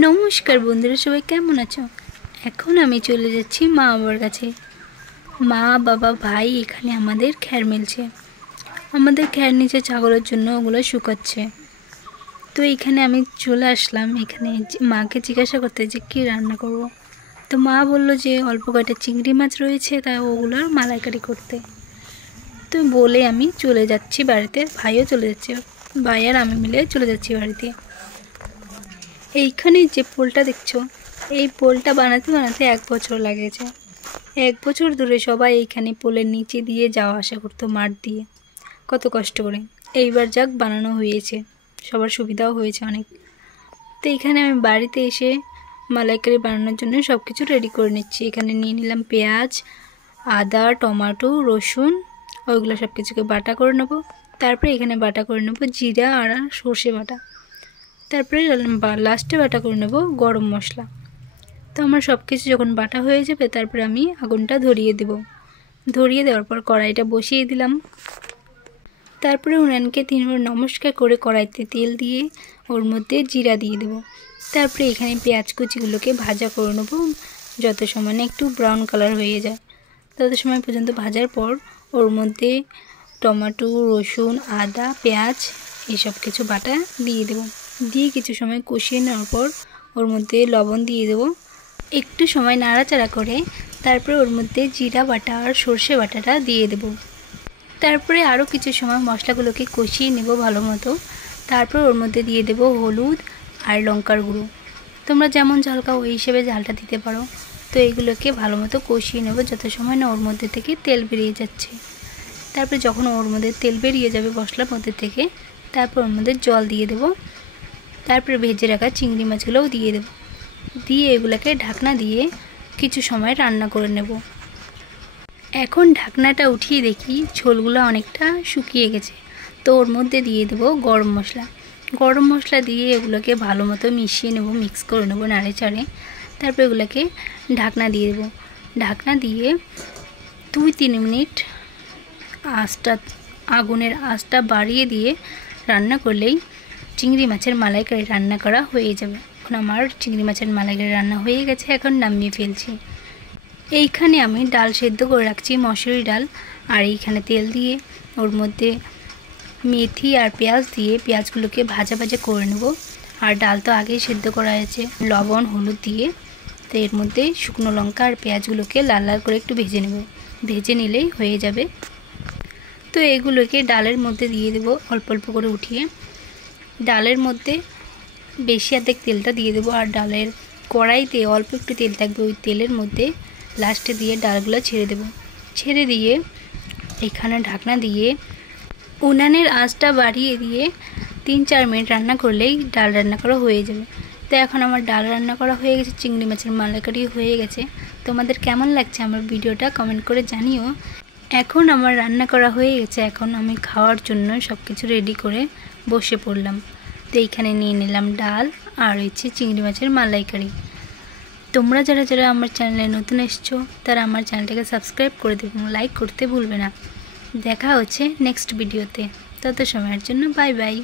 নমস্কার বন্ধুরা, সবাই কেমন আছো? এখন আমি চলে যাচ্ছি মা বাবার কাছে। মা বাবা ভাই এখানে আমাদের খ্যার মিলছে। আমাদের খ্যার নিচে ছাগলের জন্য ওগুলো শুকাচ্ছে। তো এখানে আমি চলে আসলাম এখানে মাকে জিজ্ঞাসা করতে যে কী রান্না করব। তো মা বললো যে অল্প কয়টা চিংড়ি মাছ রয়েছে, তাই ওগুলোর মালাইকারি করতে। তো বলে আমি চলে যাচ্ছি বাড়িতে, ভাইও চলে যাচ্ছে, ভাই আর আমি মিলে চলে যাচ্ছি বাড়িতে। এইখানে যে পোলটা দেখছো, এই পোলটা বানাতে বানাতে 1 বছর লাগেছে। 1 বছর ধরে সবাই এইখানে পোলের নিচে দিয়ে যাওয়া আসা করতো, মাঠ দিয়ে, কত কষ্ট করে। এইবার যাক বানানো হয়েছে, সবার সুবিধাও হয়েছে অনেক। তো এখানে আমি বাড়িতে এসে মালাইকারি বানানোর জন্য সব কিছু রেডি করে নিচ্ছি। এখানে নিয়ে নিলাম পেঁয়াজ, আদা, টমেটো, রসুন, ওইগুলো সব কিছুকে বাটা করে নেবো। তারপরে এখানে বাটা করে নেবো জিরা আর সর্ষে বাটা। তারপরে লাস্টে বাটা করে নেব গরম মশলা। তো আমার সব কিছু যখন বাটা হয়ে যাবে, তারপরে আমি আগুনটা ধরিয়ে দেব। ধরিয়ে দেওয়ার পর কড়াইটা বসিয়ে দিলাম। তারপরে উনানকে 3বার নমস্কার করে কড়াইতে তেল দিয়ে ওর মধ্যে জিরা দিয়ে দেব। তারপরে এখানে পেঁয়াজ কুচিগুলোকে ভাজা করে নেব, যত সময় না একটু ব্রাউন কালার হয়ে যায় তত সময় পর্যন্ত ভাজার পর ওর মধ্যে টমেটো, রসুন, আদা, পেঁয়াজ এইসব কিছু বাটা দিয়ে দেব। দিয়ে কিছু সময় কষিয়ে নেওয়ার পর ওর মধ্যে লবণ দিয়ে দেবো। একটু সময় নাড়াচাড়া করে তারপরে ওর মধ্যে জিরা বাটা আর সর্ষে বাটাটা দিয়ে দেব। তারপরে আরও কিছু সময় মশলাগুলোকে কষিয়ে নেব ভালো মতো। তারপর ওর মধ্যে দিয়ে দেব হলুদ আর লঙ্কার গুঁড়ো। তোমরা যেমন ঝাল খাও ওই হিসেবে ঝালটা দিতে পারো। তো এইগুলোকে ভালো মতো কষিয়ে নেব যত সময় না ওর মধ্যে থেকে তেল বেরিয়ে যাচ্ছে। তারপরে যখন ওর মধ্যে তেল বেরিয়ে যাবে মশলার মধ্যে থেকে, তারপর ওর মধ্যে জল দিয়ে দেবো। তারপরে ভেজে রাখা চিংড়ি মাছগুলোও দিয়ে দেব। দিয়ে এগুলোকে ঢাকনা দিয়ে কিছু সময় রান্না করে নেব। এখন ঢাকনাটা উঠিয়ে দেখি ঝোলগুলো অনেকটা শুকিয়ে গেছে। তো ওর মধ্যে দিয়ে দেব গরম মশলা। গরম মশলা দিয়ে এগুলোকে ভালো মতো মিশিয়ে নেব, মিক্স করে নেব নাড়ে চাড়ে। তারপর এগুলোকে ঢাকনা দিয়ে দেব। ঢাকনা দিয়ে 2-3 মিনিট আগুনের আঁচটা বাড়িয়ে দিয়ে রান্না করলেই চিংড়ি মাছের মালাইকারি রান্না করা হয়ে যাবে। এখন আমার চিংড়ি মাছের মালাইকারি রান্না হয়ে গেছে, এখন নামিয়ে ফেলছি। এইখানে আমি ডাল সেদ্ধ করে রাখছি, মসুরি ডাল। আর এইখানে তেল দিয়ে ওর মধ্যে মেথি আর পেঁয়াজ দিয়ে পেঁয়াজগুলোকে ভাজা ভাজা করে নেব। আর ডাল তো আগেই সেদ্ধ করা আছে লবণ হলুদ দিয়ে। তো এর মধ্যে শুকনো লঙ্কা আর পেঁয়াজগুলোকে লাল লাল করে একটু ভেজে নেব, ভেজে নিলেই হয়ে যাবে। তো এগুলোকে ডালের মধ্যে দিয়ে দেব অল্প অল্প করে উঠিয়ে। ডালের মধ্যে বেশি অর্ধেক তেলটা দিয়ে দেবো। আর ডালের কড়াইতে অল্প একটু তেল থাকবে, ওই তেলের মধ্যে লাস্টে দিয়ে ডালগুলো ছেড়ে দেব। ছেড়ে দিয়ে এখানে ঢাকনা দিয়ে উনানের আঁচটা বাড়িয়ে দিয়ে 3-4 মিনিট রান্না করলেই ডাল রান্না করা হয়ে যাবে। তো এখন আমার ডাল রান্না করা হয়ে গেছে, চিংড়ি মাছের মালাইকারি হয়ে গেছে। তোমাদের কেমন লাগছে আমার ভিডিওটা কমেন্ট করে জানিও। এখন আমার রান্না করা হয়ে গেছে, এখন আমি খাওয়ার জন্য সব কিছু রেডি করে বসে পড়লাম। তো এইখানে নিয়ে নিলাম ডাল আর হচ্ছে চিংড়ি মাছের মালাইকারি। তোমরা যারা যারা আমার চ্যানেলে নতুন এসছো তারা আমার চ্যানেলটাকে সাবস্ক্রাইব করে দেবে, লাইক করতে ভুলবে না। দেখা হচ্ছে নেক্সট ভিডিওতে, তত সময়ের জন্য বাই বাই।